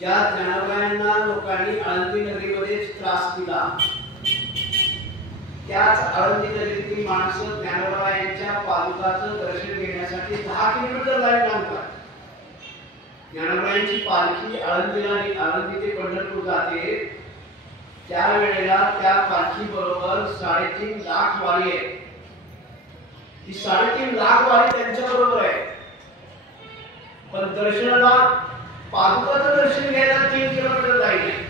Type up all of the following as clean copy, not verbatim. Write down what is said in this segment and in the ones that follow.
ज्या ज्ञानोबांना लोकांनी आळंदी नगरीमध्ये त्रास दिला, त्याच आळंदी नगरीतील माणसं ज्ञानोबा यांच्या पादुकाचं दर्शन घेण्यासाठी 10 किलोमीटर लाईन लावतात. ज्ञानोबांची पालखी आळंदी ते पंढरपूर जाते. त्यावेळेला त्या पालखी बरोबर 3.5 लाख वारी आहे. ही 3.5 लाख वारी त्यांच्या बरोबर आहे. पण दर्शनाला पादुकाचं दर्शन घ्यायला 3 किलोमीटर जायचे.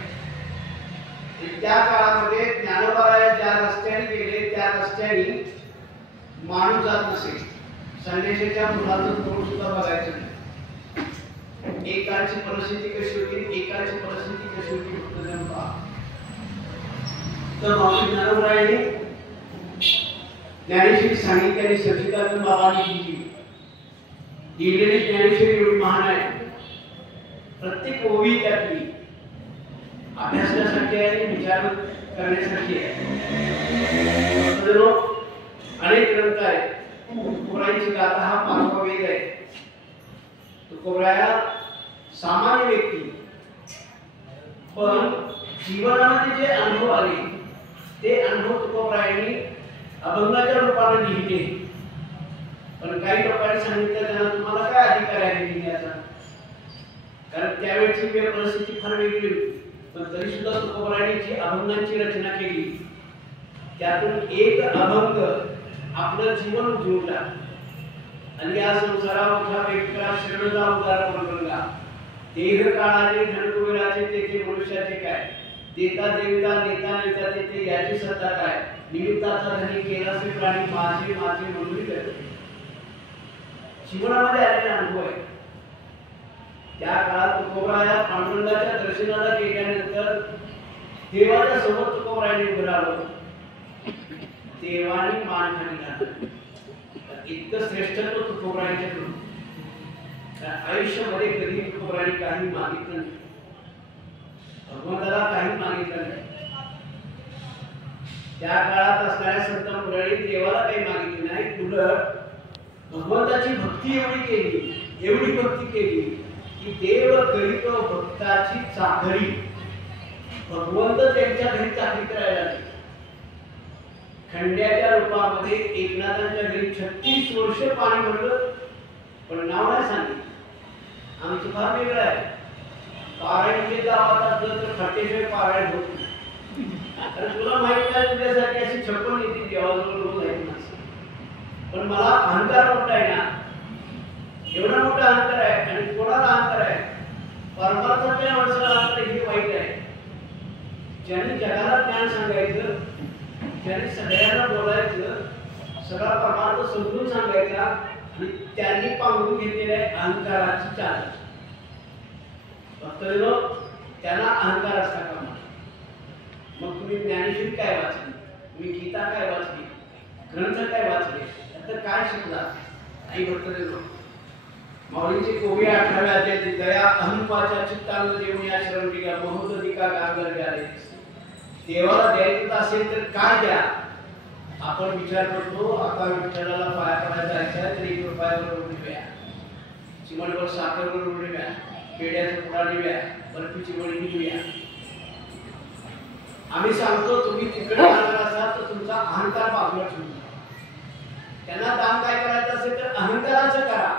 त्या काळामध्ये ज्ञानोबा ज्या रस्त्याने गेले त्या रस्त्याने माणूस जात नसे. संदेशाच्या मुलाचं तोंड सुद्धा बघायचं नाही. एकाची परिस्थिती कशी होती, एकाची परिस्थिती कशी होती फक्त जण पहा. तर माऊली ज्ञानोबांनी ज्ञानेश्वरी सांगितली आणि सच्चिदानंद बाबांनी दिली. लिहिलेली ज्ञानेश्वरी एवढी महान आहे. प्रत्येक ओवी त्यातली अभ्यासण्यासाठी आहे, विचार करण्यासाठी आहे. अनेक ग्रंथ आहेत. तुकोबरायांची गाथा हा 5वा वेद आहे. तुकोबराया सामान्य व्यक्ती, पण जीवनामध्ये जे अनुभव आले ते अनुभव तुकोबरायांनी अभंगाच्या रूपाने लिहिले. पण काही लोकांनी सांगितलं त्यांना तुम्हाला काय अधिकार आहे लिहिण्याचा, कारण त्यावेळची परिस्थिती फार वेगळी होती. पण तरी सुद्धा तुकोबरायांनी जी अभंगांची रचना केली त्यातून एक अभंग आपलं जीवन उजळला. आणि या संसारा मोठा व्यक्तीला शरणजा उदार बोलला. देह काळाचे धनकुबेराचे तेथे मनुष्याचे काय, देता देवता नेता नेता तेथे याची सत्ता काय, निमित्ताचा धनी केलासे प्राणी माझे माझे म्हणून करते. जीवनामध्ये आलेला अनुभव आहे. त्या काळात तुकोबराया पांडुरंगाच्या दर्शनाला गेल्यानंतर देवाच्या समोर तुकोबरायांनी उभं राहिलं. देवाने मान खाली इतकं श्रेष्ठत्व तुकोबरायांच्याकडून. आयुष्यामध्ये कधी तुकोबरायांनी काही मागितलं नाही, भगवंताला काही मागितलं नाही. त्या काळात असणाऱ्या संत मंडळी देवाला काही मागितले नाही, उलट भगवंताची भक्ती एवढी केली, एवढी भक्ती केली की देव करीत भक्ताची चाकरी. भगवंत त्यांच्या घरी चाकरी करायला लागले. खंड्याच्या रूपामध्ये एकनाथांच्या घरी 36 वर्ष पाणी भरलं, पण नाव नाही सांगितलं. आमचं फार वेगळं आहे. पारायण जे गावात असलं तर खटेशिवाय पारायण होत नाही. कारण तुला माहित नाही तुझ्यासाठी अशी 56 येते देवाजवळ रोज आहे माणसं. पण मला अहंकार मोठा आहे ना, एवढा मोठा अहंकार आहे. आणि कोणाला अहंकार आहे? परमार्थाच्या माणसाला अहंकार हे वाईट आहे. ज्यांनी जगाला ज्ञान सांगायचं, ज्यांनी सगळ्यांना बोलायचं, सगळा परमार्थ समजून सांगायचा, आणि त्यांनी पांघरून घेतलेल्या अहंकाराची चाल. फक्त त्यांना अहंकार असता का? मग तुम्ही ज्ञानेश्वरी काय वाचली, तुम्ही गीता काय वाचली, ग्रंथ काय वाचले, तर काय शिकला? आई भक्त माऊलीची कोवी 18व्या अध्यायात दया अहंपाच्या चित्तांना देऊन या शरणिका महोदधिका गागर द्याले. देवाला द्यायचं असेल तर काय द्या? आपण विचार करतो आता विठ्ठलाला पाया पडायला जायचं तरी 1 रुपयावर उडव्या, चिमणवर साखरवर उडव्या, पेड्याचं पुडा निव्या, बर्फीची वडी निव्या. आम्ही सांगतो तुम्ही तिकडे जाणार असाल तर तुमचा अहंकार बाजूला ठेवून त्यांना दान काय करायचं असेल तर अहंकाराचं करा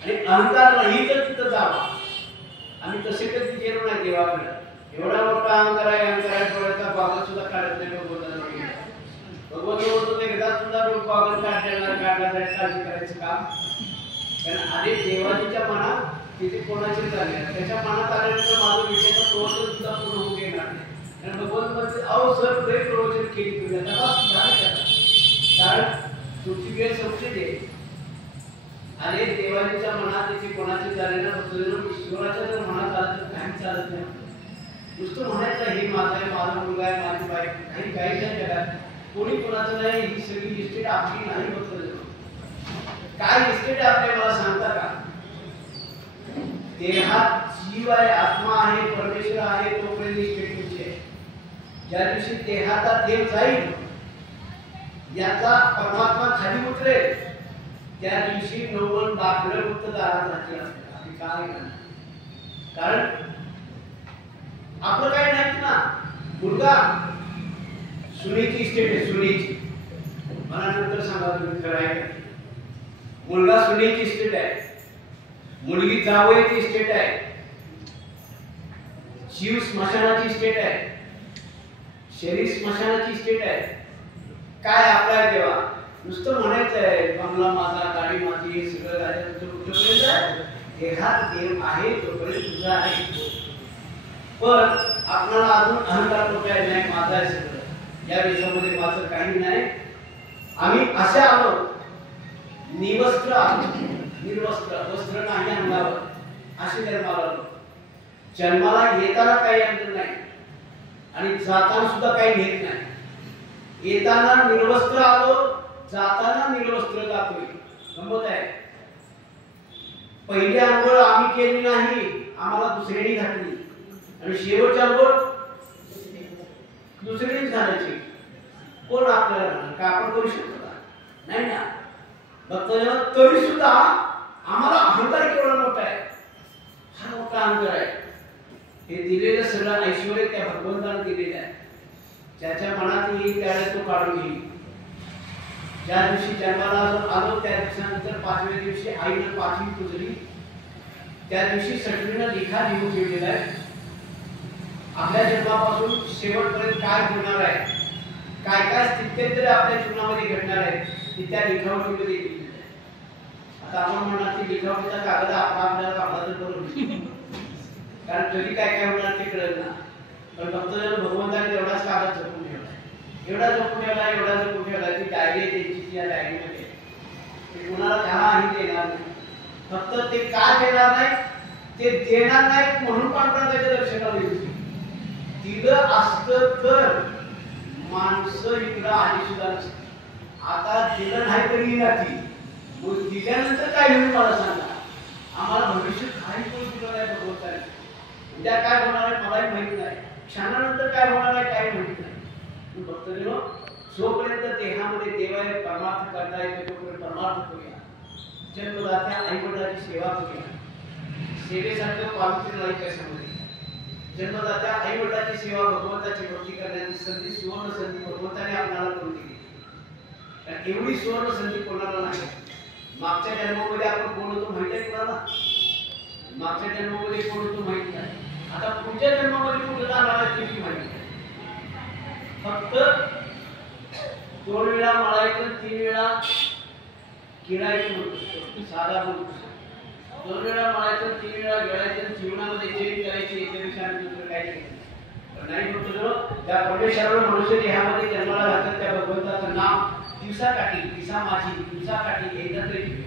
आणि अहंकार नाही तर तिथं जावा. आम्ही तसे कधी गेलो नाही देवाकडे. एवढा मोठा अहंकार आहे, अहंकाराचा बाबा सुद्धा काढत नाही. भगवंत बोलतो एकदा सुद्धा बाबा काढण्यासाठी काळजी करायचं काम. कारण आधी देवाजीच्या मनात तिथे कोणाचे झाले, त्याच्या मनात आल्यानंतर माझं विषयाचा प्रवचन सुद्धा पूर्ण होऊ घेणार नाही. कारण भगवंत म्हणते अहो सर ते प्रवचन केली तुम्ही आता कारण तुमची वेळ संपली आहे. आणि देवाजीच्या मनात त्याची कोणाची झाले ना, ईश्वराच्या जर मनात आलं तर काही चालत नाही. नुसतं म्हणायचं हे माझा आहे, माझा मुलगा आहे, माझी बायको, काही काही नाही जगात कोणी कोणाचं नाही. ही सगळी इस्टेट आपली नाही होत. काय इस्टेट आपल्या मला सांगता का? देहात जीव आहे, आत्मा आहे, परमेश्वर आहे, तोपर्यंत इस्टेट तुमची आहे. ज्या दिवशी देहाचा देव जाईल, याचा परमात्मा खाली उतरेल, त्या दिवशी 90 दाखलं फक्त दारात राहतील. काय कारण आपलं काय नाही ना. मुलगा सुनेची इस्टेट आहे, सुनेची. मला नंतर सांगा तुम्ही खरं आहे. मुलगा सुनेची इस्टेट आहे, मुलगी जावयाची इस्टेट आहे, जीव स्मशानाची इस्टेट आहे, शरीर स्मशानाची इस्टेट आहे. काय आपला देवा नुसतं म्हणायचं आहे बंगला माझा, गाडी माझी, हे सगळं राजा कुठपर्यंत आहे. देहात देव आहे तोपर्यंत तुझा आहे. पण आपल्याला अजून अहंकार होता नाही, माझा आहे सगळं, या देशामध्ये माझं काही नाही. आम्ही असे आलो, निवस्त्र आलो, निर्वस्त्र, वस्त्र नाही अंगावर, असे जन्माला आलो. जन्माला येताना काही अंतर नाही आणि जाताना सुद्धा काही नेत नाही. येताना निर्वस्त्र आलो, जाताना निर्वस्त्र जातोय. गंमत आहे. पहिली आंघोळ आम्ही केली नाही, आम्हाला दुसऱ्याने घातली, आणि शेवटची आंघोळ दुसऱ्यानेच घालायची. कोण आपल्याला का आपण करू शकतो का? नाही ना. भक्तजन तरी सुद्धा आम्हाला अहंकार केवढा मोठा आहे. हा मोठा अहंकार आहे. हे दिलेलं सगळं ऐश्वर्य त्या भगवंताने दिलेलं आहे. ज्याच्या मनात येईल त्यावेळेस तो काढून घेईल. ज्या दिवशी जन्माला आलो त्या दिवसानंतर 5व्या दिवशी आईनं 5वी पुजली. त्या दिवशी सटवीनं लिखा लिहून ठेवलेला आहे. आपल्या जन्मापासून शेवटपर्यंत काय होणार आहे, काय काय स्थित्यंतर आपल्या जीवनामध्ये घडणार आहे, ती त्या लिखावटीमध्ये लिहिलेली आहे. आता आपण म्हणणार की लिखावटीचा कागद आपल्याला कागदाचं करून, कारण कधी काय काय होणार ते कळत ना. पण भक्तजन भगवंताने एवढाच कागद जपून ठेवला, एवढा जपून ठेवला, एवढा जपून ठेवला. ती डायरी आहे त्यांची, या डायरीमध्ये ते कुणाला काहीही देणार नाही. फक्त ते का देणार नाही, ते देणार नाही म्हणून पांडुरंगाच्या दर्शनाला येऊ. दिलं असतं तर माणसं इकडं आली सुद्धा नसतं. आता दिलं नाही तरी राहतील. मग दिल्यानंतर काय होईल मला सांगा. आम्हाला भविष्य काही कोण दिलं नाही भगवंताने. उद्या काय होणार आहे मलाही माहिती नाही, क्षणानंतर काय होणार आहे काही माहिती नाही. भक्तजनो, जोपर्यंत देहामध्ये देव आहे, परमार्थ करता येतो तोपर्यंत परमार्थ करूया. जन्मदात्या आईवडिलांची सेवा करूया. सेवेसारखं पावित्र्य नाही कशामध्ये. जन्मदात्या आईवडिलांची सेवा, भगवंताची भक्ती करण्याची संधी, सुवर्ण संधी भगवंताने आपल्याला करून दिली. कारण एवढी सुवर्ण संधी कोणाला नाही. मागच्या जन्मामध्ये आपण कोण होतो माहिती आहे कोणाला? मागच्या जन्मामध्ये कोण होतो माहिती नाही. आता पुढच्या जन्मामध्ये कुठे जाणार आहे ते माहिती नाही. फक्त 2 वेळा मळायचं, 3 वेळा किडायचं म्हणतो, साधा बोलतो. 2 वेळा मळायचं, 3 वेळा गिळायचं, जीवनामध्ये चेंज करायची, याच्यापेक्षा दुसरं काही नाही. बघतो त्या परमेश्वराला मनुष्य देहामध्ये जन्माला घालतात, त्या भगवंताचं नाव दिवसाकाठी, दिसा माझी, दिवसाकाठी एकत्र येते.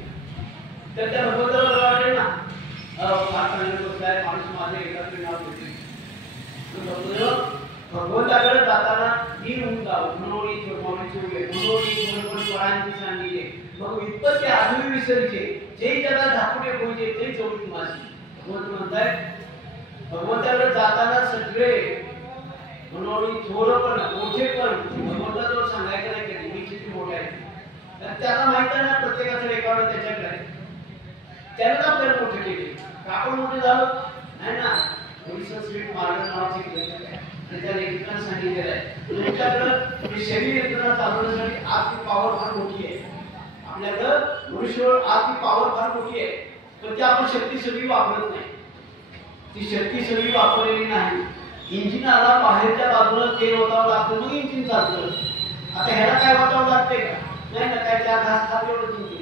तर त्या भगवंताला बरं वाटेल ना, माणूस माझे एकत्र नाव घेते. भगवंताकडे जाताना दिन होऊन जावं, मनोळी सांगितले. मग वित्पत्ती आधुरी विसरचे, जे जगा झाकुटे होईचे ते चौकी माझी. भगवंत म्हणताय भगवंताकडे जाताना सगळे मनोळी थोरपण मोठेपण भगवंताजवळ सांगायचं नाही कधी मी किती मोठे आहे. त्याला माहिती आहे ना प्रत्येकाचं रेकॉर्ड त्याच्याकडे आहे. त्याला आपल्याला मोठे केले. आपण मोठे झालो नाही ना. ओडिसा स्वीट मार्ग नावाचे एक लेखक आहे आणि त्या लेखकाने सांगितलेलं आहे तुमच्याकडे शरीर यंत्रणा चालवण्यासाठी आतली पॉवर फार मोठी आहे. आपल्याकडं मनुष्यावर आतली पॉवर फार मोठी आहे, पण ती आपण शक्ती सगळी वापरत नाही. ती शक्ती सगळी वापरलेली नाही. इंजिनाला बाहेरच्या बाजूला तेल ओतावं लागतं मग इंजिन चालतं. आता ह्याला काय वाटावं लागतंय का? नाही ना. काय त्या घास खात एवढंच इंजिन.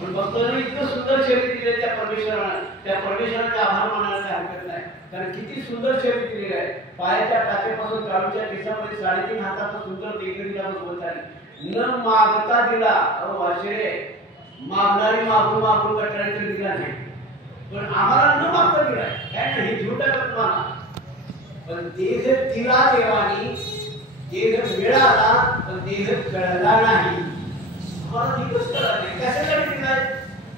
पण भक्तांनी इतकं सुंदर शरीर दिले त्या परमेश्वराने, त्या परमेश्वराचे आभार मानायला काही हरकत नाही. कारण किती सुंदर शरीर दिलेलं आहे. पायाच्या टाचेपासून काळूच्या केसामध्ये 3.5 हाताचा सुंदर देह दिला भगवंताने. न मागता दिला. आश्चर्य. मागणारी मागून मागून कटाळी तरी दिला नाही, पण आम्हाला न मागता दिलाय. काय नाही हे झूट आहे तुम्हाला. पण देह दिला देवानी, देह मिळाला पण देह कळला नाही. मला दिवस कळला नाही कशासाठी दिलाय.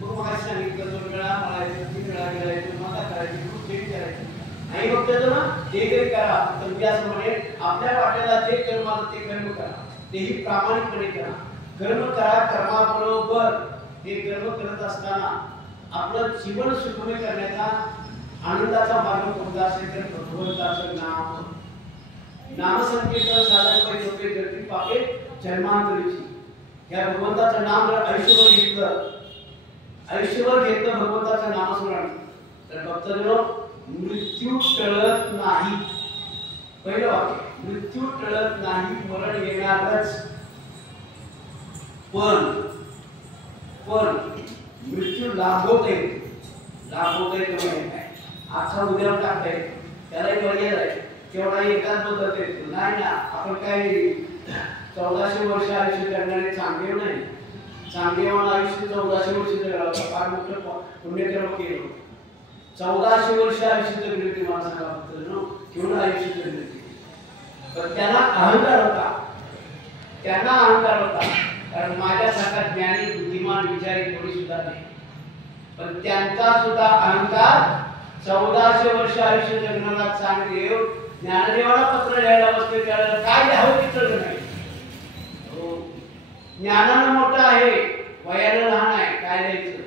मग मला सांगितलं 2 वेळा मळायचं, 3 वेळा गिळायचं, माता करायची, खूप चेंज करायचं. आई बघतो ना ते करा. तर मी असं म्हणेन आपल्या वाट्याला जे कर्म आलं ते कर्म करा, तेही प्रामाणिकपणे करा. कर्म करा, कर्माबरोबर हे कर्म करत असताना आपलं जीवन सुखमय करण्याचा आनंदाचा मार्ग कोणता असेल तर भगवंताचं नाम, नामसंकीर्तन साधन पैसे धरती पापे जन्मांतरीची। या भगवंताचं नाम जर आयुष्यभर घेतलं, आयुष्यभर घेतलं भगवंताचं नामस्मरण, तर भक्तजनो मृत्यू टळत नाही। पहिलं वाक्य, मृत्यू टळत नाही, मरण येणारच, पण मृत्यू लाभवते काय आजचा उद्या टाकताय, त्यालाही पर्याय आहे, केवढा एकाच बदलते नाही ना। आपण काय 1400 वर्ष आयुष्य जगणारे चांगदेव नाही, चांगदेवान आयुष्य 1400 वर्ष जगला, फार मोठं पुण्यकर्म केलं, 1400 वर्ष आयुष्य जगले ते माणसाला भक्तजनो, केवढं आयुष्य जगले ते। पण त्यांना अहंकार होता, कारण माझ्यासारखा ज्ञानी बुद्धिमान विचारी कोणी सुद्धा नाही, पण त्यांचा सुद्धा अहंकार 1400 वर्ष आयुष्य जगणारा चांगदेव ज्ञानदेवाला पत्र लिहायला बसले, त्याला काय लिहावं ते कळलं नाही। ज्ञानानं मोठा आहे, वयानं लहान आहे, काय लिहायचं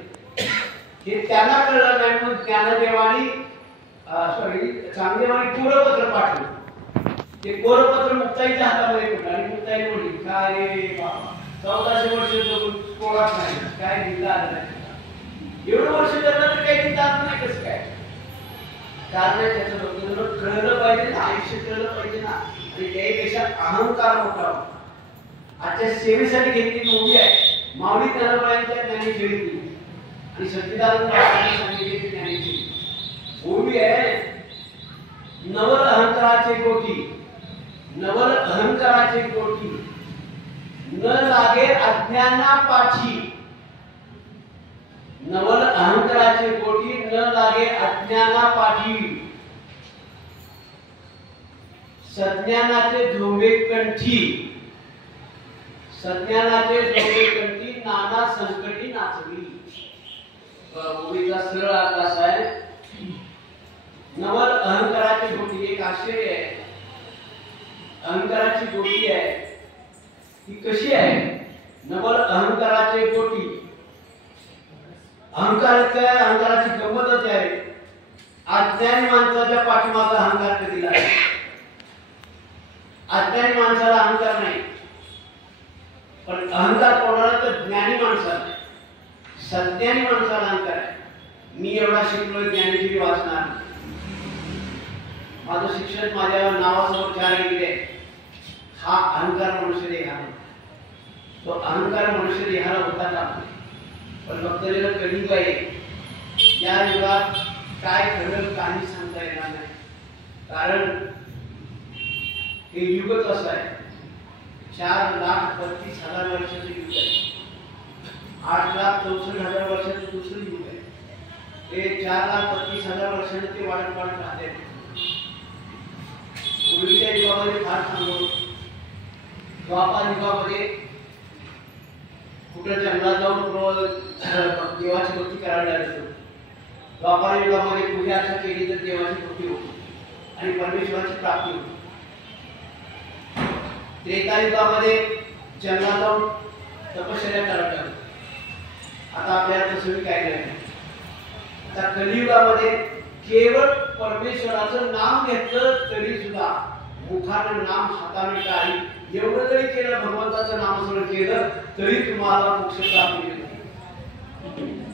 हे त्यांना कळलं नाही, म्हणून ज्ञानदेवानी चांगदेवानी कोरपत्र पाठवलं। ते कोरपत्र मुक्ताईच्या हातामध्ये पडलं आणि मुक्ताई म्हणली, काय रे बाबा 1400 वर्ष जगून कोणाच नाही, काय लिहिलं आलं नाही, एवढं वर्ष जगलं तर काही लिहिलं आलं नाही, कसं काय? कारण त्याचं भक्तजनो कळलं पाहिजे ना, आयुष्य कळलं पाहिजे ना, आणि त्यापेक्षा अहंकार मोठा होता। आजच्या सेवेसाठी घेतली मूवी आहे माऊली ज्ञानोबांच्या ज्ञानेश्वरी, आणि सच्चिदानंद बाबांनी सांगितलेली ज्ञानेश्वरी मूवी आहे। नवल अहंकाराचे कोटी न लागे अज्ञाना पाठी, नवल अहंकाराचे कोटी न लागे अज्ञाना पाठी, सज्ञानाचे झोंबे कंठी नाना संकटी नाचवी। मूवीचा सरळ अर्थ असा आहे, नवल अहंकाराची गोटी, एक आश्चर्य आहे, अहंकाराची गोटी आहे ती कशी आहे? नवल अहंकाराची गोटी, अहंकार काय, अहंकाराची गंमतच आहे, अज्ञानी माणसाच्या पाठीमागे अहंकार कधी लागला? अज्ञानी माणसाला अहंकार नाही, पण अहंकार कोणाला तर ज्ञानी माणसाला, सज्ञानी माणसाला अहंकार आहे। मी एवढा शिकलोय, ज्ञानेश्वरी वाचणार, माझं शिक्षण माझ्या नावासमोर 4 गेले, हा अहंकार मनुष्य देहाला, तो अहंकार मनुष्य देहाला होता का? पण भक्तजन कधी काय या युगात काय घडलं काही सांगता येणार नाही, कारण हे युगच असं आहे। 4,32,000 वर्षाचं युग आहे, 8,64,000 वर्षाचं दुसरं युग आहे, ते 4,32,000 वर्षाने ते वाढत राहते। पूर्वीच्या युगामध्ये फार चांगलं, द्वापार युगामध्ये कुठं जंगलात जाऊन देवाची भक्ती करायला लागतो, द्वापार युगामध्ये पूजा अर्चा केली तर देवाची भक्ती होती आणि परमेश्वराची प्राप्ती होती। त्रेता युगामध्ये जंगलात जाऊन तपश्चर्या करायला लागतो, आता आपल्याला तसं काय नाही। आता कलियुगामध्ये केवळ परमेश्वराचं नाम घेतलं तरी सुद्धा मुखानं नाम हाताने टाळी, एवढं जरी केलं, भगवंताचं नामस्मरण केलं तरी तुम्हाला मोक्ष प्राप्ती मिळते,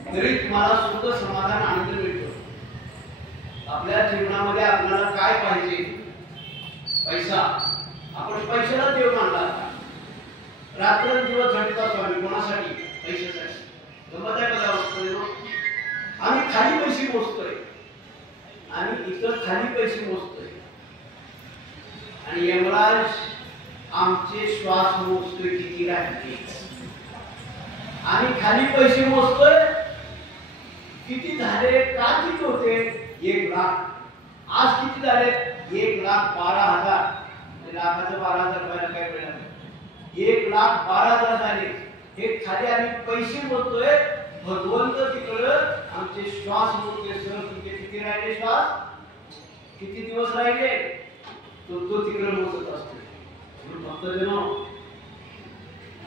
तरी तुम्हाला सुख समाधान आनंद मिळतो। आपल्या जीवनामध्ये आपल्याला काय पाहिजे? पैसा। आपण पैशाला देव मानला, रात्रंदिवस झटतो स्वामी, कोणासाठी? पैशासाठी। गमत आहे बघा, आम्ही खाली पैसे मोजतोय, आम्ही इतर खाली पैसे मोजतोय, आणि यमराज आमचे श्वास मोजतोय किती राहिले, आम्ही खाली पैसे मोजतोय किती झाले, का किती होते? 1 लाख, आज किती झाले? 1,12,000, लाखाचं 12,000 रुपयाला काय मिळालं? 1,12,000 झाले, हे खाली आम्ही पैसे मोजतोय, भगवंत तिकडं आमचे श्वास मोजतोय, सर तुमचे किती राहिले श्वास, किती दिवस राहिले, तो तिकडं मोजत असतो। भक्तजनो,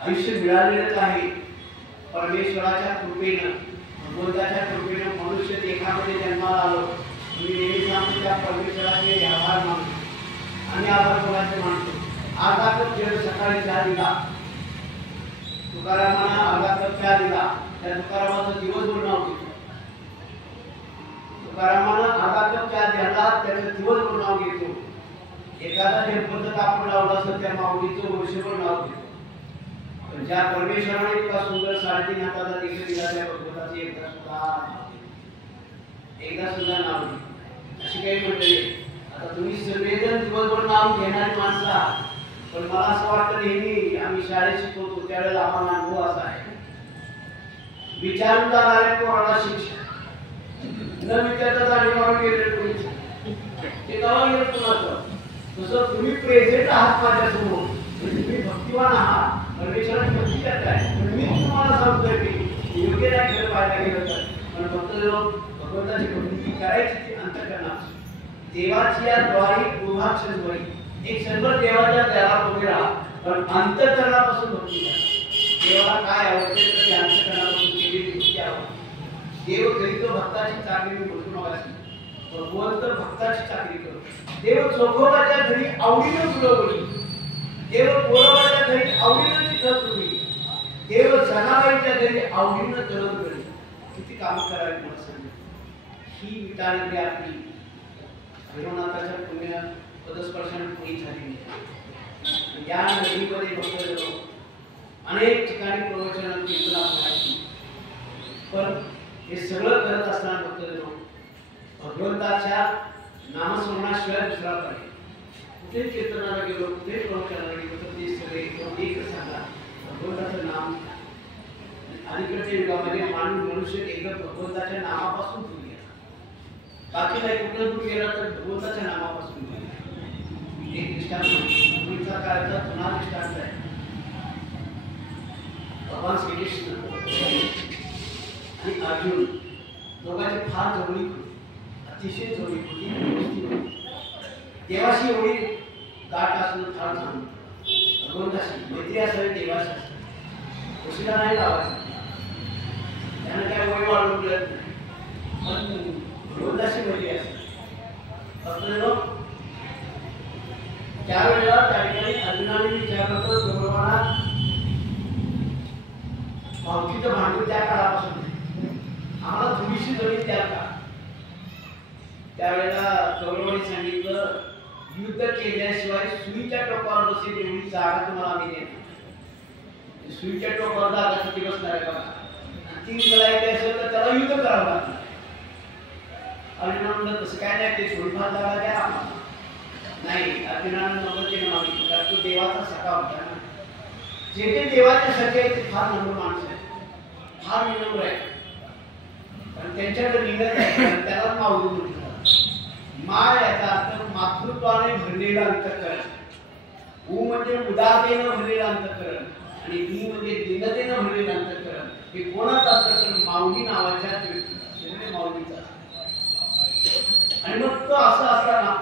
आयुष्य मिळालेलंच आहे परमेश्वराच्या कृपेनं, भगवंताच्या कृपेनं, मनुष्य देहामध्ये जन्माला आलो, त्या परमेश्वराचे आभार मानतो आणि आभार कोणाचे मानतो. अर्धा कप जेव्हा सकाळी चहा दिला, तुकारामांना अर्धा कप चहा दिला, त्या तुकारामाचं दिवसभर नाव घेतो. तुकारामांना अर्धा कप चहा द्यायला त्याचं दिवसभर नाव घेतो. एखादा जन्मपत्र कापून लावला असं त्या माऊलीचं वर्षभर नाव घेतो. पण ज्या परमेश्वराने इतका सुंदर 3.5 हाताचा देह दिला त्या भगवंताचे एकदा सुद्धा नाव घे अशी काही मंडळी. आता तुम्ही सगळेजण दिवसभर नाव घेणारी माणसं आहात, पण मला असं वाटतं नेहमी आम्ही शाळेत शिकवतो त्यावेळेला आम्हाला अनुभव असा आहे, विचारून जाणाऱ्या पोराला शिक्षा, न विचारता जाणीवारून गेलेलं कोणी ते गावा गेलं कुणाचं. तसं तुम्ही प्रेझेंट आहात माझ्यासमोर, तुम्ही भक्तिवान आहात, परमेश्वराची भक्ती करताय, पण मी तुम्हाला सांगतोय की योग्य नाही खेळ पाहायला गेलं तर पण फक्त भगवंताची भक्ती करायची ती अंतःकरणात. देवाची या द्वारी उभाक्षणद्वारी एक सर्व देवाच्या दारात उभे राहा, पण अंतःकरणापासून भक्ती करा. देवाला काय आवडते तर ते अंतःकरणापासून केलेली भक्ती आवडते. देव करीतो भक्ताची चाकरी मी बोलतो मगाशी, भगवंत भक्ताची चाकरी करतो. देव चोखोबाच्या घरी आवडीनं फुलवली, देव पोराबाच्या घरी आवडीनं चिखल फुलवली, देव जनाबाईच्या घरी आवडीनं जळण गळली. किती कामं करावी मला सांगा. ही विटानगरी आपली भैरवनाथाच्या पुण्य पदस्पर्शाने पुरी झालेली आहे. या नगरीमध्ये भक्त अनेक ठिकाणी प्रवचन कीर्तन आपण, पण हे सगळं करत असताना भक्त भगवंताच्या नामस्मरणाशिवाय दुसरा पर्याय. कुठेही कीर्तनाला गेलो, कुठेही प्रवचनाला गेलो तर ते सगळे एक सांगा भगवंताचं नाम. अलीकडच्या युगामध्ये मनुष्य एकदम भगवंताच्या नामापासून दूर गेला, बाकी नाही कुठं दूर गेला तर भगवंताच्या नामापासून दूर गेला. एक दृष्टांत पूर्वीचा काळाचा जुना दृष्टांत आहे. भगवान श्रीकृष्ण आणि अर्जुन दोघांची फार जवळीक होती, अतिशय जवळीक होती. देवाशी एवढी गाठ असणं फार चांगलं, भगवंताशी मैत्री असावी, देवाशी असावी, उशिरा नाही लावायचं. त्यानं काय वय वाढवून मिळत नाही, पण भगवंताशी मैत्री असावी. फक्त त्यावेळेला त्या ठिकाणी अर्जुनाने विचारलं होतं गौरवांना, भावकीचं भांडून त्या काळापासून आम्हाला थोडीशी जमीन द्या का. त्यावेळेला गौरवाने सांगितलं, युद्ध केल्याशिवाय सुईच्या टोकावर बसेल एवढी जागा तुम्हाला आम्ही देणार. सुईच्या टोकावर जागा किती बसणार आहे बघा, ती लढाई असेल तर त्याला युद्ध करावं लागणार. अर्जुनानं म्हणलं तसं काय नाही, ते थोडीफार जागा द्या आम्हाला. नाही, अर्जुनानं नंबर केलं मागितलं, कारण तो देवाचा सखा होता ना. जे ते देवाचे सखे आहेत ते फार नम्र माणसं आहेत, फार विनम्र आहे, कारण त्यांच्याकडे निघत आहे. त्याला माऊली म्हटलं. माळ याचा अर्थ मातृत्वाने भरलेलं अंतःकरण, ऊ म्हणजे उदारतेनं भरलेलं अंतःकरण आणि दी म्हणजे दीनतेनं भरलेलं अंतःकरण. हे कोणाचं अंतःकरण? माऊली नावाच्या माऊलीचा. आणि मग तो असं असताना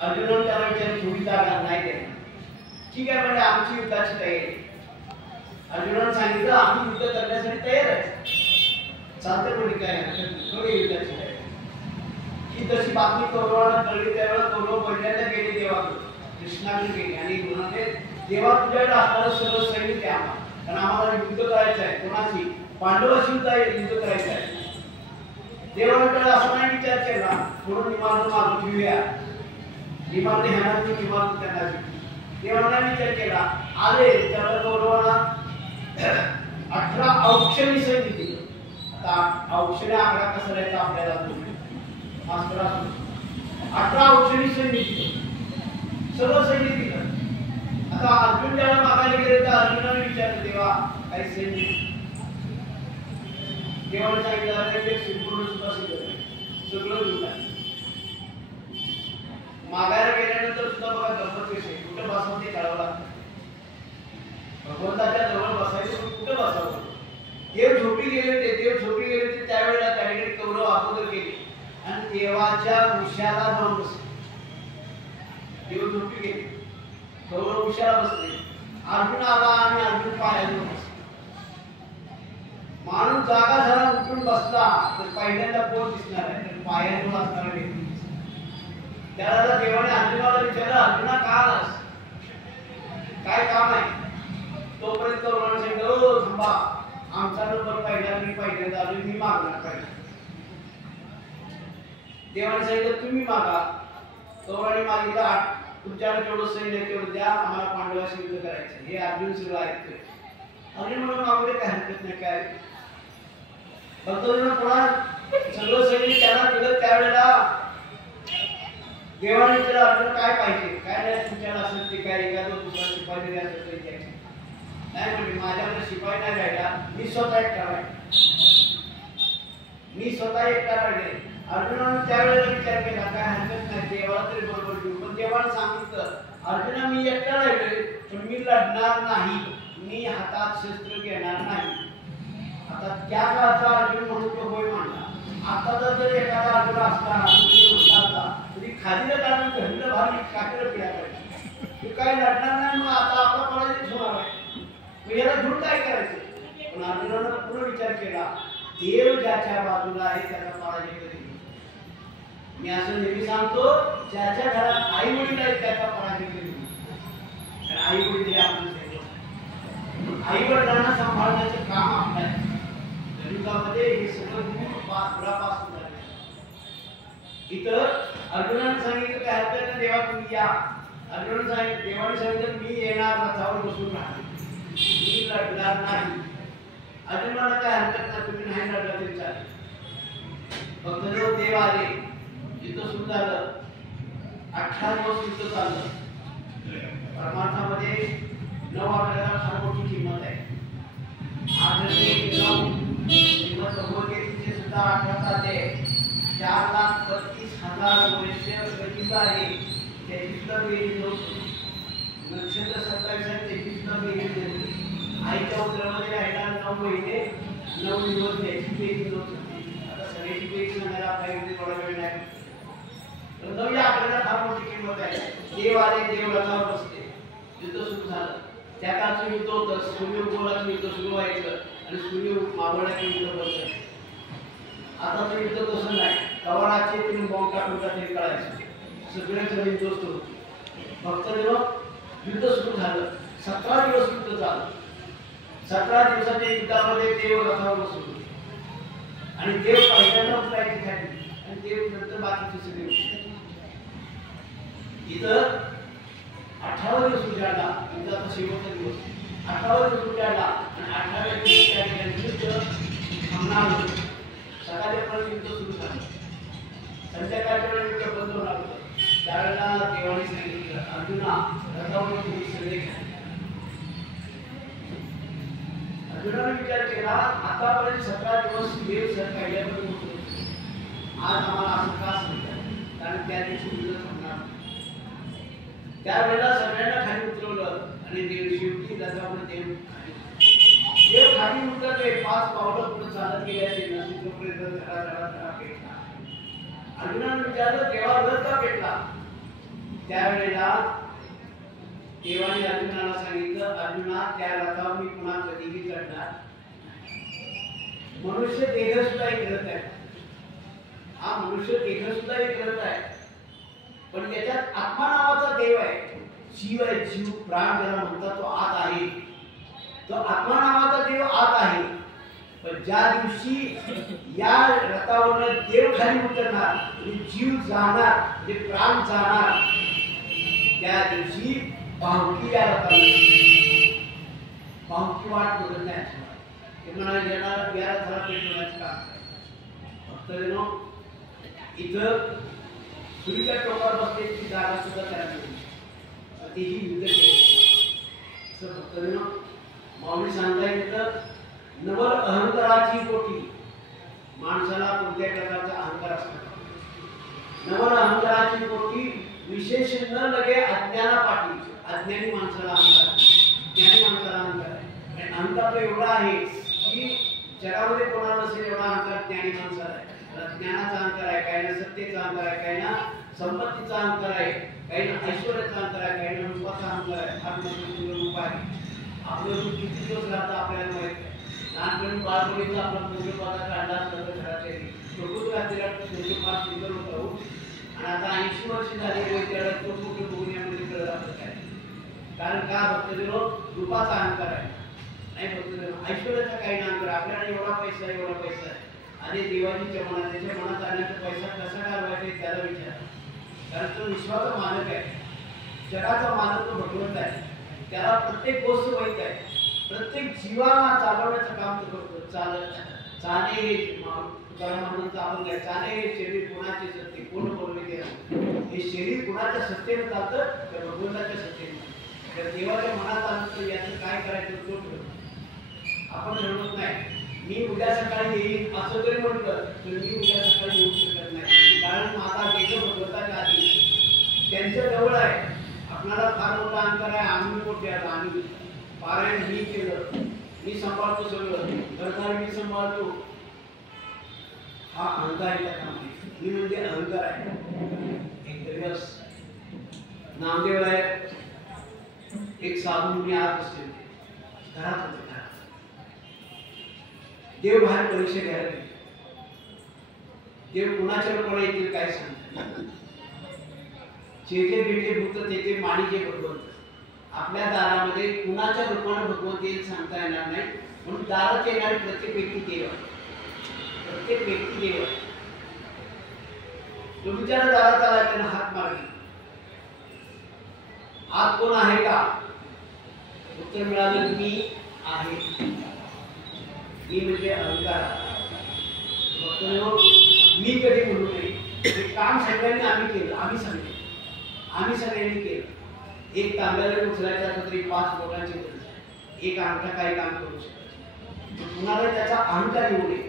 अर्जुनाने त्याला विचारलं, थोडी जागा नाही देणार. ठीक आहे म्हणजे आमची युद्धाची तयारी. अर्जुनाने सांगितलं आम्ही युद्ध करण्यासाठी तयार आहे. चालते म्हणजे काय युद्धाची तयारी. ही तशी बातमी कौरवांना कळली त्यावेळेला कौरव पहिल्यांदा गेले देवाकडे, कृष्णाकडे गेले आणि म्हणाले, देवा तुझ्याकडे असणारं सर्व सैन्य द्या आम्हाला, कारण आम्हाला युद्ध करायचं आहे. कोणाशी? पांडवाशी युद्ध करायचं आहे. देवाकडे असा नाही विचार केला, थोडं निमार्ग मागून ठेवूया, निमार्ग ह्याला निमार्ग त्यांना. देवाला विचार केला, आले त्याला कौरवांना 18 औक्षणी सैन्य दिलं. आता औक्षणी आकडा कसा राहायचा आपल्याला मास्टर असतो. 18 औक्षणी सैन्य दिलं, सर्व सैन्य दिलं. आता अर्जुन ज्याला मागायला गेले तर अर्जुनाने विचारलं, देवा काही सैन्य? देवाने सांगितलं संपूर्ण सुद्धा सगळं दिलं. मागायला गेल्यानंतर सुद्धा बघा गंमत कशी, कुठं बसावं ते कळावं लागतं. भगवंताच्या जवळ बसायचं पण कुठं बसावं? देव झोपी गेले होते त्यावेळेला त्यावेळी कौरव अगोदर गेले आणि देवाच्या उशाला जाऊन बसले. देव झोपी गेले, कौरव उशाला बसले. अर्जुन आला आणि अर्जुन पायावर बसला. माणूस जागा झाला उठून बसला तर पहिल्यांदा पोट दिसणार आहे, तर पायावर असणारा व्यक्ती. त्याला देवाने अर्जुनाला विचारलं, अर्जुना का आलास, काय काम आहे? तोपर्यंत कौरवाने सांगितलं, थांबा, आमचा नंबर पाहिजे, मी पाहिजे आलो, मी मागणार पाहिजे. देवाने सांगितलं तुम्ही मागा. कौरवाने मागितलं, तुमच्याकडे जेवढं सैन्य तेवढं द्या, आम्हाला पांडवाशी युद्ध करायचं. हे अर्जुन सगळं ऐकतोय. अर्जुन म्हणून मागवले काय हरकत नाही, काय फक्त पुन्हा सगळं सैन्य त्याला दिलं. त्यावेळेला देवाने विचारलं, अर्जुन काय पाहिजे, काय नाही तुमच्याला असेल ते काय, एखादं दुसरा शिपाई जरी असेल तरी द्यायचं. नाही म्हणजे माझ्याकडे शिपाई नाही राहिला, मी स्वतः एकटा राहिले, मी स्वतः एकटा राहिले. अर्जुनाने त्यावेळेला विचार केला, काय हरकत नाही, देवाला तरी बरोबर घेऊ. पण देवाने सांगितलं, अर्जुना मी एकटा राहिले, पण मी लढणार नाही, मी हातात शस्त्र घेणार नाही. आता त्या काळचा अर्जुन म्हणून तो होय मानला. आता जर एखादा अर्जुन असता तरी खालीला काढून घडलं भारी काकडं पिळा पाहिजे, तू काय लढणार नाही, मग आता आपला पराजय होणार आहे, मग याला घेऊन काय करायचं. पण अर्जुनानं पुन्हा विचार केला, देव ज्याच्या बाजूला आहे त्याचा पराजय कधी. मी असं नेहमी सांगतो, ज्याच्या घरात आई वडील आहेत त्याचा पराजय कधी. कारण आई वडील हे आपण आई वडिलांना सांभाळण्याचं काम आपलं आहे. युगामध्ये हे सगळं गुणापासून झालं. इथं अर्जुनाने सांगितलं काय हरकत नाही, देवा तुम्ही या. अर्जुनाने सांगितलं, देवाने सांगितलं मी येणार, रथावर बसून राहणार, मी लढणार नाही. अर्जुनाला काय हरकत नाही, तुम्ही नाही लढला तरी चालेल. फक्त जेव्हा देव आले, युद्ध सुरू झालं, 18 दिवस युद्ध चाललं. परमार्थामध्ये 9 आपल्याला फार मोठी किंमत आहे. किंमत भगवद्गीतेची सुद्धा 18 अध्याय 4,32,000 वर्ष गतिक आहे. त्याची सुद्धा बेरीज होती. नक्षत्र 27 आहे, त्याची सुद्धा बेरीज होती. आईच्या उदरामध्ये राहिला 9 महिने 9 दिवस त्याची बेरीज होती. आता सगळ्याची बेरीज सांगायला आपल्याकडे थोडा वेळ नाही. तर नवया आपल्याला फार मोठी किंमत आहे. देव आले, देव रथावर बसले, युद्ध सुरू झालं. त्या काळचं युद्ध होतं, सूर्योगोलाचं युद्ध सुरू व्हायचं आणि सूर्य मावळण्याचं युद्ध बसलं. आता तर युद्ध तसं नाही, कवराचे तुम्ही बॉम्ब टाकून तरी कळायचं, सगळ्यांचं युद्ध होतं. फक्त जेव्हा युद्ध सुरू झालं, 17 दिवस युद्ध झालं. 17 दिवसाच्या युद्धामध्ये देव रथावर बसले होते आणि देव पहिल्यांदा उतरायचे खाली आणि देव नंतर बाकीचे सगळे उतरले. इथं 18 दिवस उजाडला, युद्धाचा शेवटचा दिवस 18 दिवस उजाडला आणि 18व्या दिवशी त्या ठिकाणी युद्ध थांबणार होतं. सकाळपर्यंत युद्ध सुरू झालं, संध्याकाळच्या वेळेला युद्ध बंद होणार होतं. त्यावेळेला देवाने सांगितलं, अर्जुना रथावर तुम्ही सगळे घ्या. अर्जुनाने विचार केला, आतापर्यंत 17 दिवस देव सर काढल्यापर्यंत होतो, आज आम्हाला असं का सांगतात, कारण त्या दिवशी युद्ध थांबणार. त्यावेळेला सगळ्यांना खाली उतरवलं आणि देव शेवटी रथावर देव खाली उतरले. 5 पावलं पुढे चालत गेले असेल, तोपर्यंत धडा पेटला. अर्जुनाने विचारलं, देवा रथ का पेटला? त्यावेळेला देवाने अर्जुनाला सांगितलं, अर्जुना त्या रथावर मी पुन्हा कधीही चढणार. मनुष्य देह सुद्धा एक रथ आहे, हा मनुष्य देह सुद्धा एक रथ आहे, पण त्याच्यात आत्मा नावाचा देव आहे, जीव आहे, जीव प्राण ज्याला म्हणतात, तो आत आहे. तो आत्मा नावाचा देव आत आहे. पण ज्या दिवशी या रथावर देव खाली उतरणार, जीव जाणार, म्हणजे प्राण जाणार, त्या दिवशी भावकी या रथावर भावकी वाट बघत नाही. ते म्हणाले येणार या रथाला पेटवण्याचं काम. फक्त इथं सुरीच्या टोकावर बसण्याची जागा सुद्धा तयार केली, तेही युद्ध केले. फक्त माऊली सांगता येतं, नवल अहंकाराची पोटी माणसाला कोणत्याही प्रकारचा अहंकार असतो. नवल अहंकाराची पोटी विशेष न लगे अज्ञानापाठी. अज्ञानी माणसाला अहंकार, ज्ञानी माणसाला अहंकार आहे. आणि अहंकार तो एवढा आहे की जगामध्ये कोणाला नसेल एवढा अहंकार ज्ञानी माणसाला आहे. ज्ञानाचा अहंकार आहे, काही ना सत्तेचा अहंकार आहे, काही ना संपत्तीचा अहंकार आहे, काही ना ऐश्वर्याचा अहंकार आहे, काही ना रूपाचा अहंकार आहे. हा रूप आहे. आपलं रूप किती दिवस राहतं आपल्याला माहित आहे. लहानपणी बालपणीचा आपला पूर्वपादाचा अंदाज करत घरात प्रकृत घातलेला पाच सुंदर होता आणि आता 80 वर्ष झाली त्याला तो कुठे बघून यामध्ये कळलं आपलं काय. कारण का भक्तजनो रूपाचा अहंकार आहे. नाही भक्तजनो ऐश्वर्याचा काही अहंकार. आपल्याला एवढा पैसा आहे आणि देवाजीच्या मनात त्याच्या मनात आल्याचा पैसा कसा घालवायचा त्याला विचार. कारण तो विश्वाचा मालक आहे, जगाचा मालक तो भगवंत आहे. त्याला प्रत्येक गोष्ट माहित आहे. प्रत्येक जीवाला चालवण्याचं काम तो करतो. चाले हे म्हणून चालून घ्या. चाले हे शरीर कोणाचे सत्य कोण बोलले हे शरीर कोणाच्या सत्तेने चालतं त्या भगवंताच्या सत्तेने. तर देवाच्या मनात आलं तर याचं काय करायचं तो ठरवतो. आपण ठरवत नाही मी उद्या सकाळी येईल असं जरी म्हटलं तर मी उद्या सकाळी येऊ शकत नाही. कारण माझा देव भगवंताच्या आधी त्यांच्या जवळ आहे. आपल्याला फार मोठा अंतर आहे. आम्ही मोठे आलो. आम्ही पारायण मी केलं, मी सांभाळतो सगळं, सरकार मी सांभाळतो. हा अहंकार आहे. मी म्हणजे अहंकार आहे. एक दिवस नामदेव आहे एक साधू मुनी आत असते घरात होते. देव बाहेर परीक्षा घ्यायला गेले. देव कुणाच्या रूपाने येतील काय सांगतात. जे भेटे भूत ते माणिके भगवंत. आपल्या दारामध्ये कुणाच्या रूपाने भगवंत येईल सांगता येणार नाही. म्हणून दारात येणारी प्रत्येक व्यक्ती देव आहे. प्रत्येक व्यक्ती देव आहे. तुम्ही ज्याला दारात आला त्यांना हात मारली. आत कोण आहे का उत्तर मिळालं मी आहे. मी म्हणजे अहंकार. मी कधी म्हणू नये. हे काम सगळ्यांनी आम्ही केलं. आम्ही सगळ्यांनी केलं. एक तांब्याला उचलायचा तरी 5 लोकांची गरज आहे. एक अंगठा काही काम करू शकतो. कुणाला त्याचा अहंकार येऊ नये.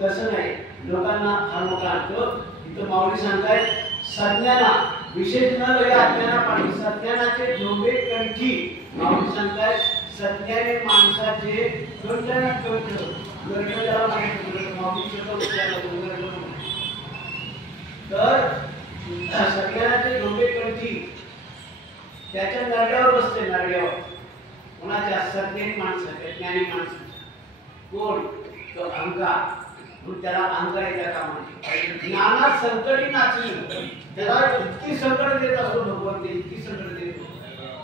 तसं नाही. लोकांना हा मोठा अर्थ इथं माऊली सांगताय सज्ञाना विशेष न लगे अज्ञाना पाणी. सज्ञानाचे झोंबे कंठी माऊली सांगताय. सज्ञाने माणसाचे कंठनात कंठ गरगल्याला माऊली तर सज्ञानाचे झोंबे कंठी त्याच्या नरड्यावर बसते. नरड्यावर कोणाच्या सज्ञानी माणसाच्या ज्ञानी माणसाच्या. कोण तो अहंकार. म्हणून त्याला अहंकार येत्या कामाने. ज्ञानात संकटी नाचली. त्याला इतकी संकट देत असतो भगवंत. इतकी संकट देतो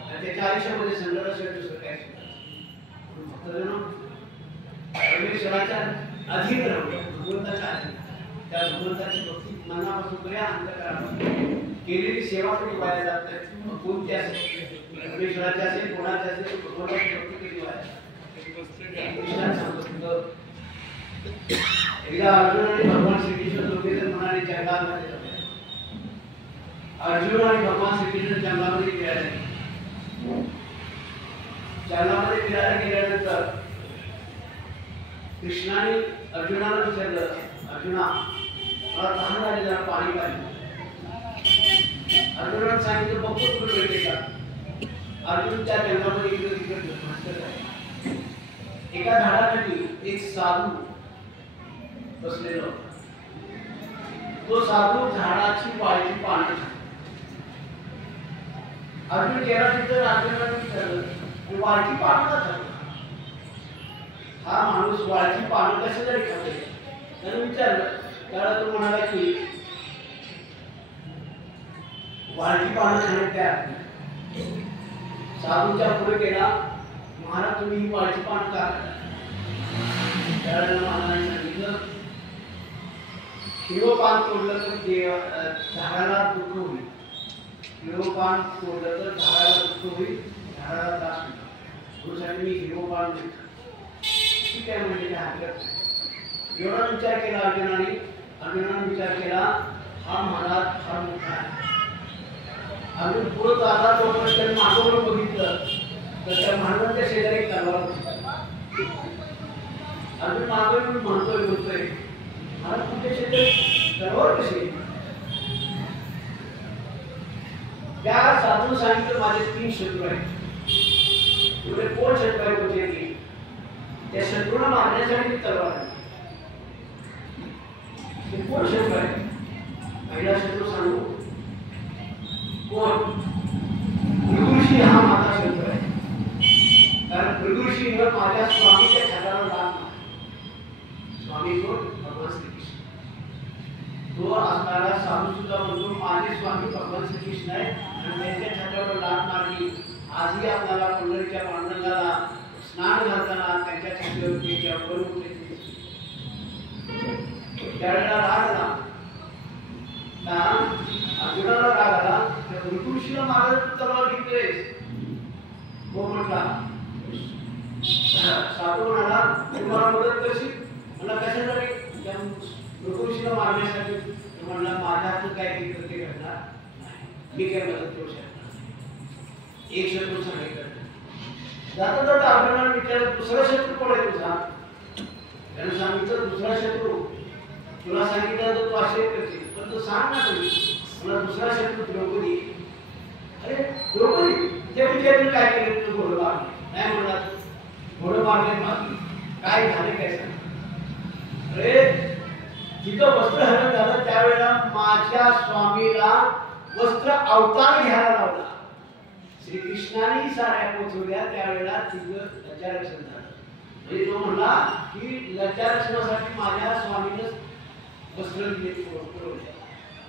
आणि त्याच्या आयुष्यामध्ये संकट असेल दुसरं काय परमेश्वराच्या अधीन राहूया. भगवंताच्या अधीन. त्या भगवंताची भक्ती मनापासून करूया. अंतःकरणापासून केलेली सेवा कधी वाया जात नाही. कोणती असेल परमेश्वराची असेल कोणाची असेल भगवंताची भक्ती केली वाया. एकदा अर्जुन आणि भगवान श्रीकृष्ण दोघे जण म्हणाले जंगलामध्ये जाऊया. अर्जुन आणि भगवान श्रीकृष्ण जंगलामध्ये फिरायला गेले. जंगलामध्ये फिरायला गेल्यानंतर कृष्णाने अर्जुनाला विचारलं अर्जुना मला तहान लागली जरा पाणी पाहिजे. अर्जुनाने सांगितलं बघतो तुला भेटेल का. अर्जुन त्या जंगलामध्ये इकडे तिकडे भाषण आहे. एका झाडाखाली एक साधू बसलेला होता. तो साधू झाडाची वाळची पानं खात. अर्जुन गेला तिथं. अर्जुनाने विचारलं वाळची पानं का खातो. हा माणूस वाळची पानं कशासाठी खाते त्याने विचारलं. त्याला तो म्हणाला की वाळची पानं खाण्यात काय. साधूच्या पुढे गेला. महाराज तुम्ही ही वाळची पानं का खाता. त्यावेळेला महाराजांनी सांगितलं हिरोपान तोडलं तर झाडाला दुःख होईल. हिरोपान तोडलं तर झाडाला दुःख होईल. झाडाला त्रास होईल. म्हणून मी हिरोपान देतो. ठीक आहे म्हणजे काय हरकत नाही. एवढा विचार केला अर्जुनाने. अर्जुनाने विचार केला हा महाराज फार मोठा आहे. अर्जुन पुढे चालला तोपर्यंत त्यांनी मागवून बघितलं तर त्या महाराजांच्या शेजारी तलवार होती. अर्जुन मागवून बोलतोय महाराज तुमच्या शेजारी तलवार कशी. त्या साधून सांगितलं माझे 3 शत्रू आहेत. तुझे कोण शत्रू आहे तुझे. त्या शत्रूला मारण्यासाठी तलवार आहे. कोण शत्रू आहे. पहिला शत्रू सांगू कोण. भृगुऋषी हा माझा शत्रू आहे. कारण भृगुऋषी माझ्या स्वामीच्या छाताला लाभ. स्वामी कोण भगवान श्रीकृष्ण. तो असणारा साधू सुद्धा म्हणतो माझे माझे स्वामी भगवान श्रीकृष्ण आहे आणि त्यांच्या छात्यावर लाट मारली. आजही आपल्याला पंढरीच्या पांडुरंगाला स्नान घालताना त्यांच्या छातीवरती वर उठले. त्यावेळेला राग आला, अर्जुनाला राग आला. ऋतुषीला मारत तलवार घेतलेस हो म्हटला. साधू म्हणाला तुम्हाला मदत करशील मला कशासाठी? ऋतुषीला मारण्यासाठी. म्हणला माझ्या हातून काय केलं ते करणार नाही, मी काय मदत करू शकणार. एक शत्रू सांगितलं. जाता जाता अर्जुनाने विचारलं दुसरा शत्रू कोण आहे तुझा? त्याने सांगितलं दुसरा शत्रू तुला सांगितलं तर तू आश्चर्य करशील, पण तू सांग ना तुम्ही. मला दुसरा शत्रू द्रौपदी. अरे द्रौपदी त्या विचारलं काय केलं? तू घोडं मारले नाही म्हणला. घोडं मारले मारले काय झाले काय सांग. अरे जिथं वस्त्र हरण झालं त्यावेळेला माझ्या स्वामीला वस्त्र अवतार घ्यायला लावला. श्रीकृष्णाने साड्या पोचवल्या त्यावेळेला तिचं लज्जारक्षण झालं. म्हणजे तो म्हणला की लज्जारक्षणासाठी माझ्या स्वामीनं वस्त्र दिले पुरवले.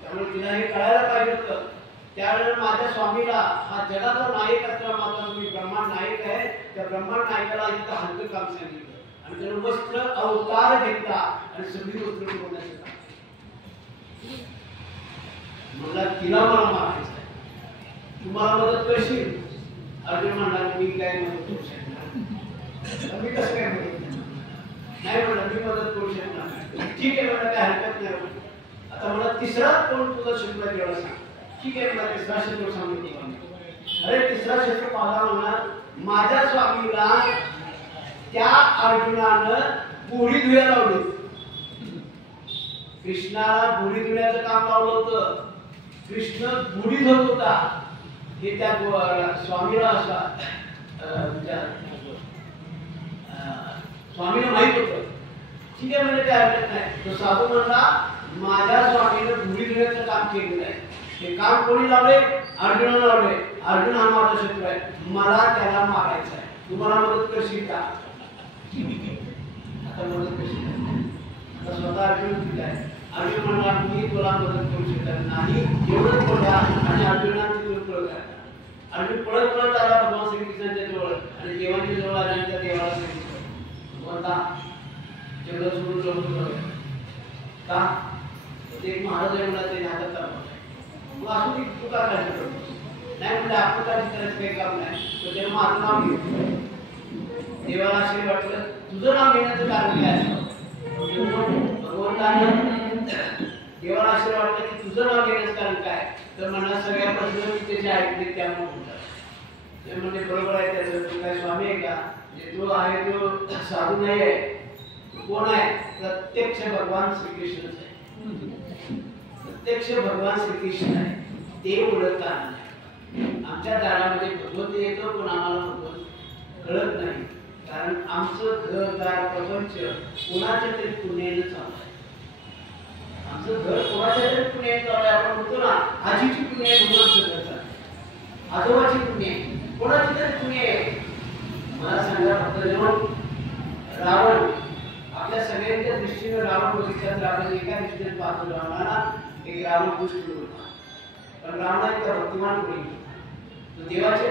त्यामुळे तिला हे कळायला पाहिजे होतं. त्यावेळेला माझ्या स्वामीला हा जगाचा नायक असला माझा तुम्ही ब्रह्मांड नायक आहे, त्या ब्रह्मांड नायकाला इतकं हलकं काम सांगितलं आणि त्यानं वस्त्र अवतार घेतला आणि सगळी वस्त्र ठेवण्याचं काम. म्हणला तिला मला मारायचं आहे, तुम्हाला मदत करशील? अर्जुन म्हणला मी काय मदत करू शकणार, मी कसं काय मदत नाही म्हणलं मी मदत करू शकणार नाही. ठीक आहे म्हणलं काय हरकत नाही. आता मला तिसरा कोण तुझा शत्रू आहे तेवढा सांग. ठीक आहे मला तिसरा शत्रू सांगितलं. अरे तिसरा शत्रू मला म्हणणार माझ्या स्वामीला त्या अर्जुनानं गोळी धुया लावली. कृष्णाला गोळी धुण्याचं काम लावलं होतं. कृष्ण गोळी धुत होता हे त्या स्वामीला स्वामीला माहित होतं. ठीक आहे म्हणजे काय हरकत नाही. तो साधू म्हणला माझ्या स्वामीनं गोळी धुण्याचं काम केलेलं आहे. हे काम कोणी लावले? अर्जुनाला लावले. अर्जुन हा माझा शत्रू आहे, मला त्याला मारायचा आहे. तुम्हाला मदत करशील का? आता मदत कशी? आता स्वतः अर्जुन ठीक आहे. अर्जुन म्हणला मी तुला मदत करू शकत नाही एवढंच बोलला आणि अर्जुनाने तिथून पळत आला. अर्जुन पळत पळत आला भगवान श्रीकृष्णाच्या जवळ आणि देवांच्या जवळ आल्यानंतर देवाला सांगितलं बोलता जेवढं सोडून जवळ का ते महाराज एवढा ते हातात आहे. मग असू दे तू का काळजी करतो नाही म्हणजे आपण काळजी करायचं काही काम नाही. तर तेव्हा माझं नाव घेतलं. देवाला असे वाटलं तुझं नाव घेण्याचं कारण काय असतं? भगवंताने देवाला असे वाटलं की तुझं नाव घेण्याचं कारण काय? तर म्हणा सगळ्या प्रश्न मी त्याचे ऐकले त्यामुळे म्हणतात. ते म्हणजे बरोबर आहे त्याचं. तू काय स्वामी आहे का? जे तो आहे तो साधू नाही आहे. कोण आहे? प्रत्यक्ष भगवान श्रीकृष्णच आहे. प्रत्यक्ष भगवान श्रीकृष्ण आहे. ते ओळखता नाही. आमच्या दारामध्ये भगवत येतो पण आम्हाला भगवत कळत नाही. कारण आमचं घरदार प्रपंच कोणाच्या तरी पुण्याने चालू आहे. आमचं घर कोणाच्या तरी पुण्याने चालू आहे. आपण म्हणतो ना आजीची पुण्य आहे म्हणून आमचं घर चालू. आजोबाची पुण्य आहे, कोणाची तरी पुण्य आहे. मला सांगा फक्त जेव्हा रावण आपल्या सगळ्यांच्या दृष्टीने रावण बघितला तर आपण एका दृष्टीने पाहतो रावणाला एक रावण दुष्ट होता. पण रावणा इतका भक्तिमान होईल तो देवाची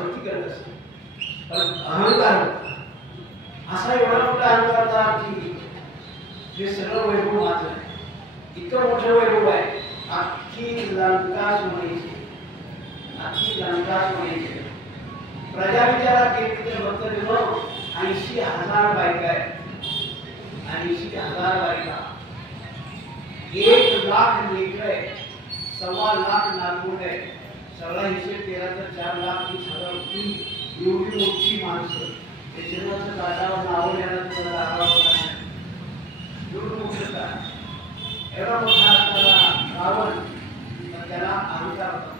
भक्ती करत असतो. पण अहंकार असा एवढा मोठा अहंकार होता की हे सगळं वैभव माझं आहे. इतकं मोठं वैभव आहे. अख्खी लंका सोन्याची, अख्खी लंका सोन्याची. प्रजा विचारा केली तर भक्त देव 80,000 बायका आहेत. 80,000 बायका, 1 लाख लेकर आहे, 1.25 लाख नागपूर आहे. सगळा हिशेब केला तर 4,30,000 एवढी मोठी माणसं. त्याच्यानं दादावर नाव लिहायला तुला रागावं नाही. एवढं मोठं काय एवढा मोठा असताना रावण तर त्याला अहंकार होता.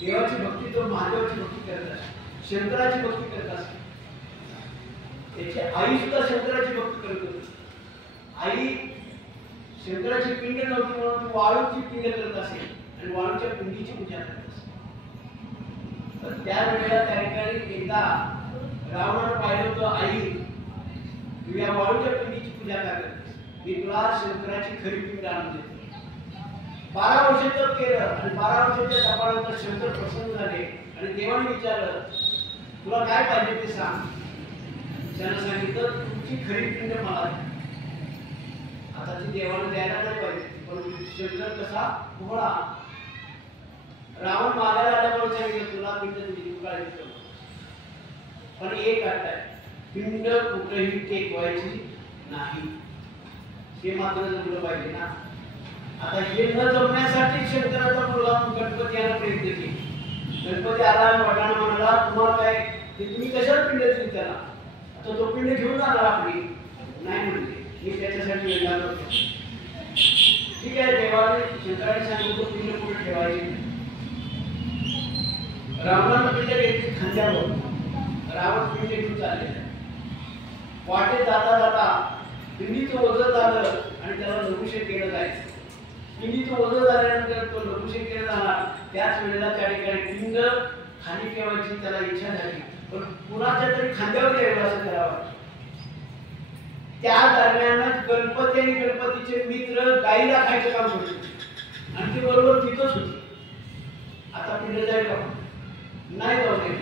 देवाची भक्ती तो महादेवाची भक्ती करत असे, शंकराची भक्ती करत असे. त्याची आई सुद्धा शंकराची भक्ती करत होती. आई शंकराची पिंड नव्हती म्हणून ती वाळूची पिंड करत असे आणि वाळूच्या पिंडीची पूजा करत असे. तर त्यावेळेला त्या ठिकाणी एकदा रावणानं पाहिलं होतं आई तू या वाळूच्या पिंडीची पूजा का करतेस? मी तुला शंकराची खरी पिंड आणून देतो. जप केलं आणि 12 वर्षाच्या तपानंतर शंकर प्रसन्न झाले आणि देवाने विचारलं तुला काय पाहिजे ते सांग. त्यानं सांगितलं तुमची खरी पिंड मला द्या. आता ती देवाने द्यायला नाही पाहिजे पण शंकर कसा उघडा. रावण मागायला आल्यामुळे सांगितलं तुला पिंड दिली तू काळजी करू. पण एक अट आहे पिंड कुठेही टेकवायची नाही हे मात्र जमलं पाहिजे ना. आता हे न जमण्यासाठी शंकराचा मुलगा गणपती याला प्रयत्न केले. गणपती आला वटाणा म्हणाला तुम्हाला काय ते तुम्ही कशाला पिंड दिली त्याला. आता तो पिंड घेऊन जाणार आपली नाही म्हणते मी त्याच्यासाठी येणार होतो. ठीक आहे देवाने शंकराने सांगितलं पिंड कुठे ठेवायची. रावणानं पिंड घेतली खांद्यावर. रावण पिंड घेऊन चालले. वाटेत जाता जाता पिंडीचं ओझं झालं आणि त्याला लघुशेक केलं जायचं. पिंडीचं ओझं झाल्यानंतर तो लघुशेक केला जाणार. त्याच वेळेला त्या ठिकाणी पिंड खाली ठेवायची त्याला इच्छा झाली पण कुणाच्या तरी खांद्यावर यावं असं त्याला वाटलं. त्या दरम्यानच गणपती आणि गणपतीचे मित्र गाई राखायचं काम करत आणि ते बरोबर तिथंच होते. आता पिंड जाईल का नाही जाऊ दे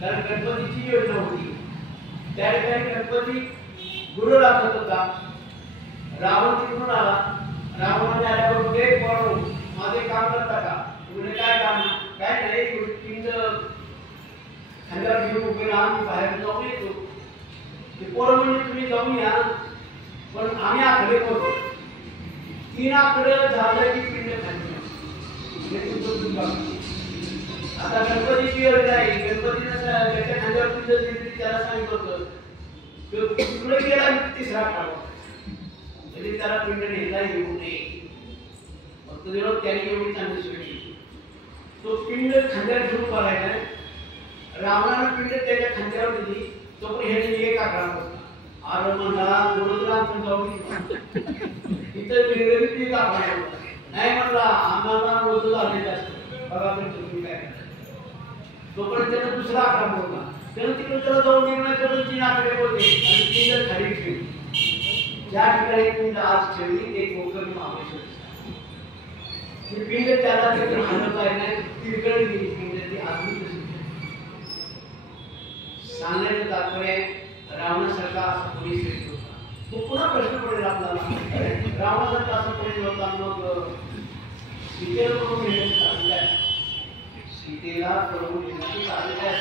कारण गणपतीची योजना होती. त्या ठिकाणी गणपती गुरु राखत होता. रावण तिकडून आला. रावणाने आल्यावर माझे काम करता का म्हणजे काय काम काय नाही पिंड खांद्यावर घेऊन उभे राहा मी बाहेर जाऊन येतो. ते पोरं म्हणजे तुम्ही जाऊन या पण आम्ही आकडे करतो. 3 आकडे झालं की पिंड खाली. आता गणपतीची योजना आहे. गणपतीनं त्याच्या खांद्यावर पिंड दिली त्याला सांगितलं होतं पुढे गेला तिसरा काढवा म्हणजे त्याला पिंड नेता येऊ नये. फक्त जेव्हा त्याने एवढी चांगली सोय केली. तो पिंड खांद्यावर घेऊन पळायला. रावणानं पिंड त्याच्या खांद्यावर दिली. तो पण ह्याने एक आकडा होता. अरे म्हणला वडोदरा आपण जाऊ इथं गेलेली ती आकडा नाही म्हणला आम्हाला वडोदरा आले जास्त बघा तुम्ही काय करता. तोपर्यंत त्याचा दुसरा आकडा होता. त्यानं तिकडे त्याला जाऊन निर्णय करून 3 आकडे बोलले आणि पिंड खाली ठेवली. ज्या ठिकाणी पिंड आज ठेवली ते कोकण महाबळेश्वर. ती पिंड त्याला तिकडे हलत आहे नाही तिकडे गेली पिंड ती आजही तशी. सांगण्याचं तात्पर्य रावणासारखा असा कोणी श्रेष्ठ होता. तो पुन्हा प्रश्न पडेल आपल्याला रावणासारखा असा कोणी होता मग सीतेला करून घेण्याचं सीतेला करून घेण्याची कार्य काय